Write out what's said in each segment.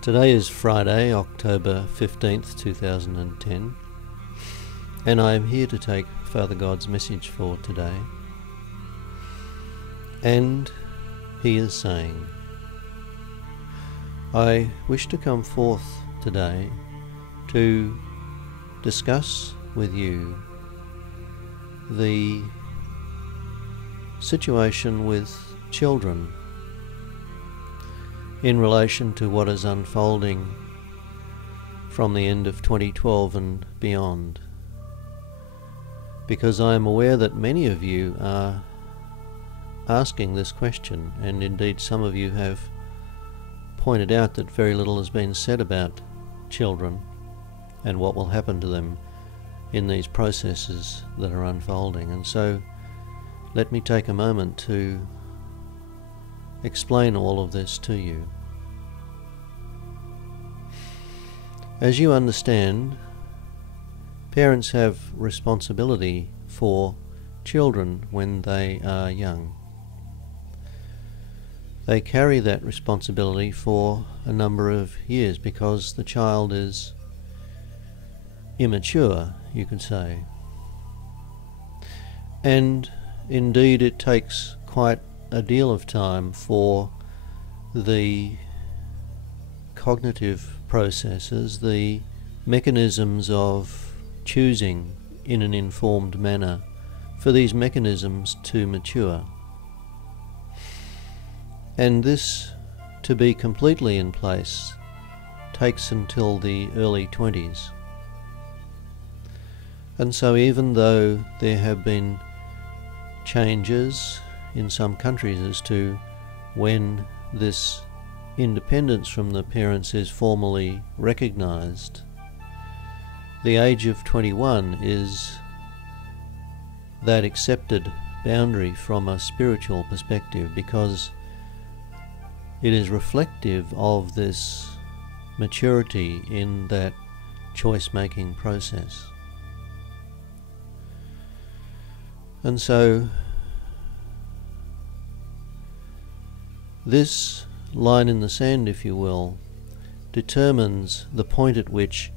Today is Friday, October 15th, 2010, and I am here to take Father God's message for today. And he is saying, I wish to come forth today to discuss with you the situation with children in relation to what is unfolding from the end of 2012 and beyond, because I am aware that many of you are asking this question, and indeed some of you have pointed out that very little has been said about children and what will happen to them in these processes that are unfolding. And so let me take a moment to explain all of this to you. As you understand, parents have responsibility for children when they are young. They carry that responsibility for a number of years because the child is immature, you could say. And indeed it takes quite a deal of time for the cognitive processes, the mechanisms of choosing in an informed manner, for these mechanisms to mature. And this, to be completely in place, takes until the early 20s. And so even though there have been changes in some countries as to when this independence from the parents is formally recognized, the age of 21 is that accepted boundary from a spiritual perspective, because it is reflective of this maturity in that choice-making process. And so this line in the sand, if you will, determines the point at which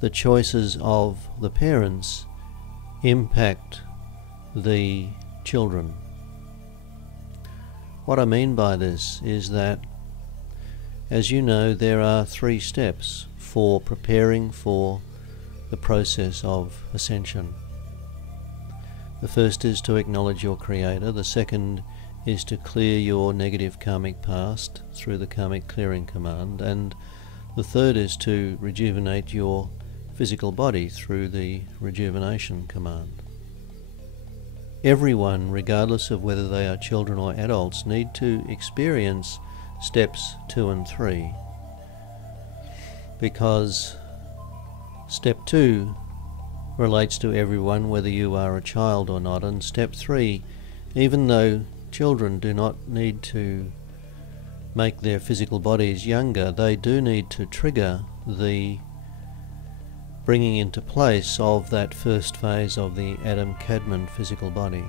the choices of the parents impact the children. What I mean by this is that, as you know, there are 3 steps for preparing for the process of ascension. The first is to acknowledge your Creator. The second is to clear your negative karmic past through the karmic clearing command. And the third is to rejuvenate your physical body through the rejuvenation command. Everyone, regardless of whether they are children or adults, need to experience steps 2 and 3, because step 2 relates to everyone, whether you are a child or not, and step 3, even though children do not need to make their physical bodies younger, they do need to trigger the bringing into place of that first phase of the Adam-Kadmon physical body.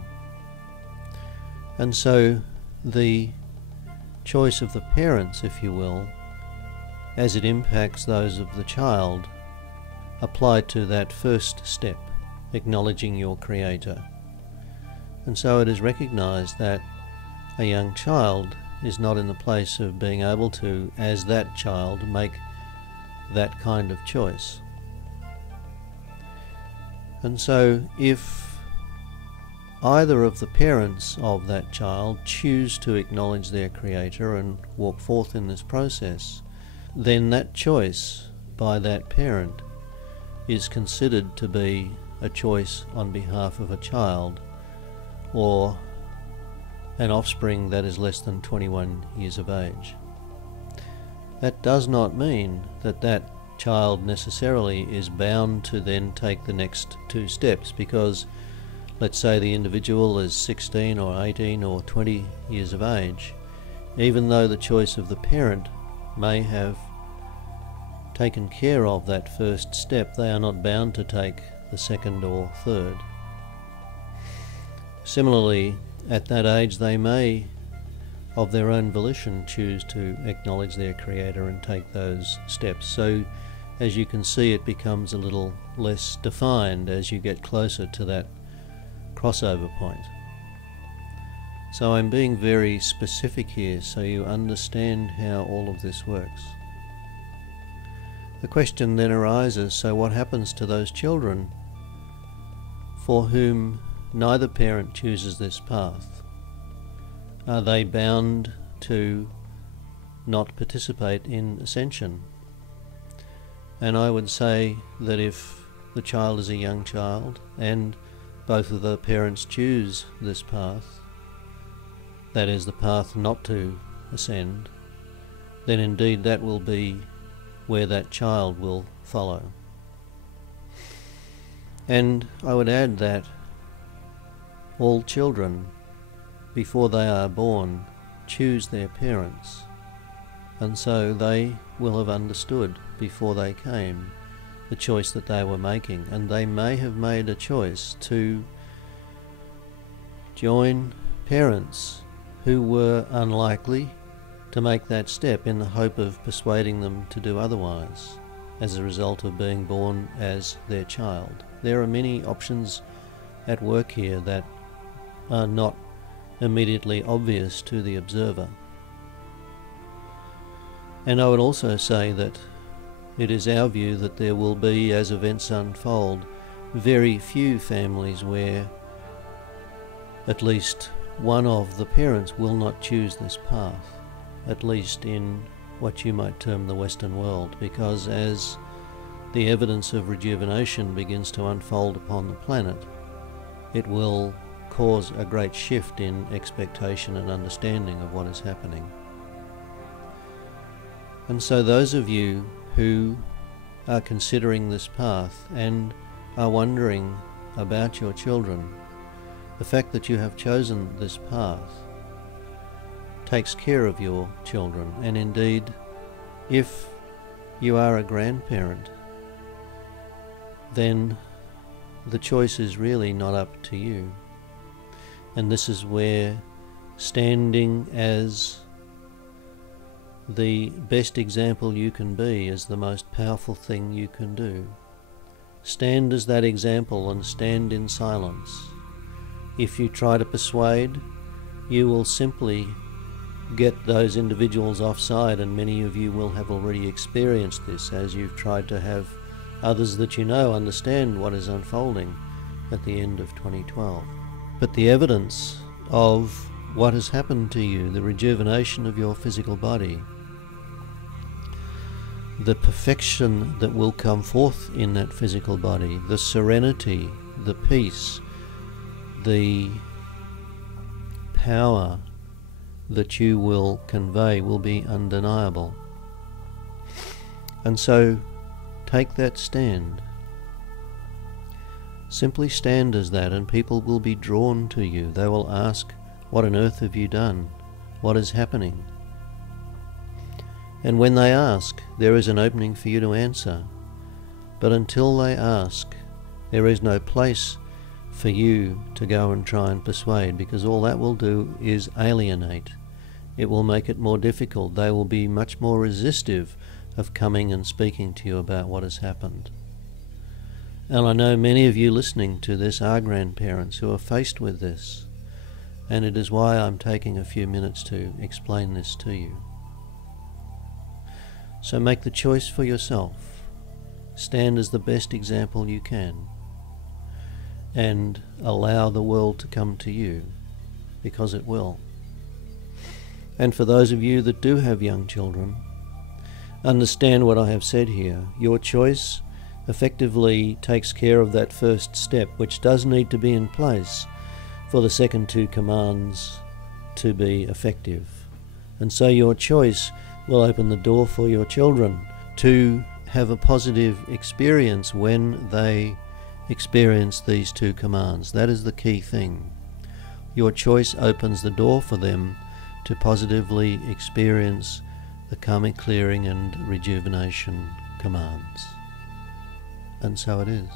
And so the choice of the parents, if you will, as it impacts those of the child, apply to that first step, acknowledging your Creator. And so it is recognized that a young child is not in the place of being able to, as that child, make that kind of choice. And so if either of the parents of that child choose to acknowledge their Creator and walk forth in this process, then that choice by that parent is considered to be a choice on behalf of a child or an offspring that is less than 21 years of age. That does not mean that that child necessarily is bound to then take the next 2 steps, because let's say the individual is 16 or 18 or 20 years of age, even though the choice of the parent may have taken care of that first step, they are not bound to take the second or third. Similarly, at that age they may of their own volition choose to acknowledge their Creator and take those steps. So as you can see, it becomes a little less defined as you get closer to that crossover point. So I'm being very specific here so you understand how all of this works. The question then arises, so what happens to those children for whom neither parent chooses this path? Are they bound to not participate in ascension? And I would say that if the child is a young child and both of the parents choose this path, that is the path not to ascend, then indeed that will be where that child will follow. And I would add that all children, before they are born, choose their parents, and so they will have understood before they came the choice that they were making, and they may have made a choice to join parents who were unlikely to make that step in the hope of persuading them to do otherwise as a result of being born as their child. There are many options at work here that are not immediately obvious to the observer. And I would also say that it is our view that there will be, as events unfold, very few families where at least one of the parents will not choose this path, at least in what you might term the Western world, because as the evidence of rejuvenation begins to unfold upon the planet, it will cause a great shift in expectation and understanding of what is happening. And so those of you who are considering this path and are wondering about your children, the fact that you have chosen this path takes care of your children. And indeed, if you are a grandparent, then the choice is really not up to you. And this is where standing as the best example you can be is the most powerful thing you can do. Stand as that example and stand in silence. If you try to persuade, you will simply get those individuals offside, and many of you will have already experienced this as you've tried to have others that you know understand what is unfolding at the end of 2012. But the evidence of what has happened to you, the rejuvenation of your physical body, the perfection that will come forth in that physical body, the serenity, the peace, the power that you will convey will be undeniable. And so take that stand. Simply stand as that, and people will be drawn to you. They will ask, what on earth have you done? What is happening? And when they ask, there is an opening for you to answer. But until they ask, there is no place for you to go and try and persuade, because all that will do is alienate. It will make it more difficult. They will be much more resistive of coming and speaking to you about what has happened. And I know many of you listening to this are grandparents who are faced with this, and it is why I'm taking a few minutes to explain this to you. So make the choice for yourself. Stand as the best example you can, and allow the world to come to you, because it will. And for those of you that do have young children, understand what I have said here. Your choice effectively takes care of that first step, which does need to be in place for the second two commands to be effective. And so your choice will open the door for your children to have a positive experience when they experience these two commands. That is the key thing. Your choice opens the door for them to positively experience the karmic clearing and rejuvenation commands. And so it is.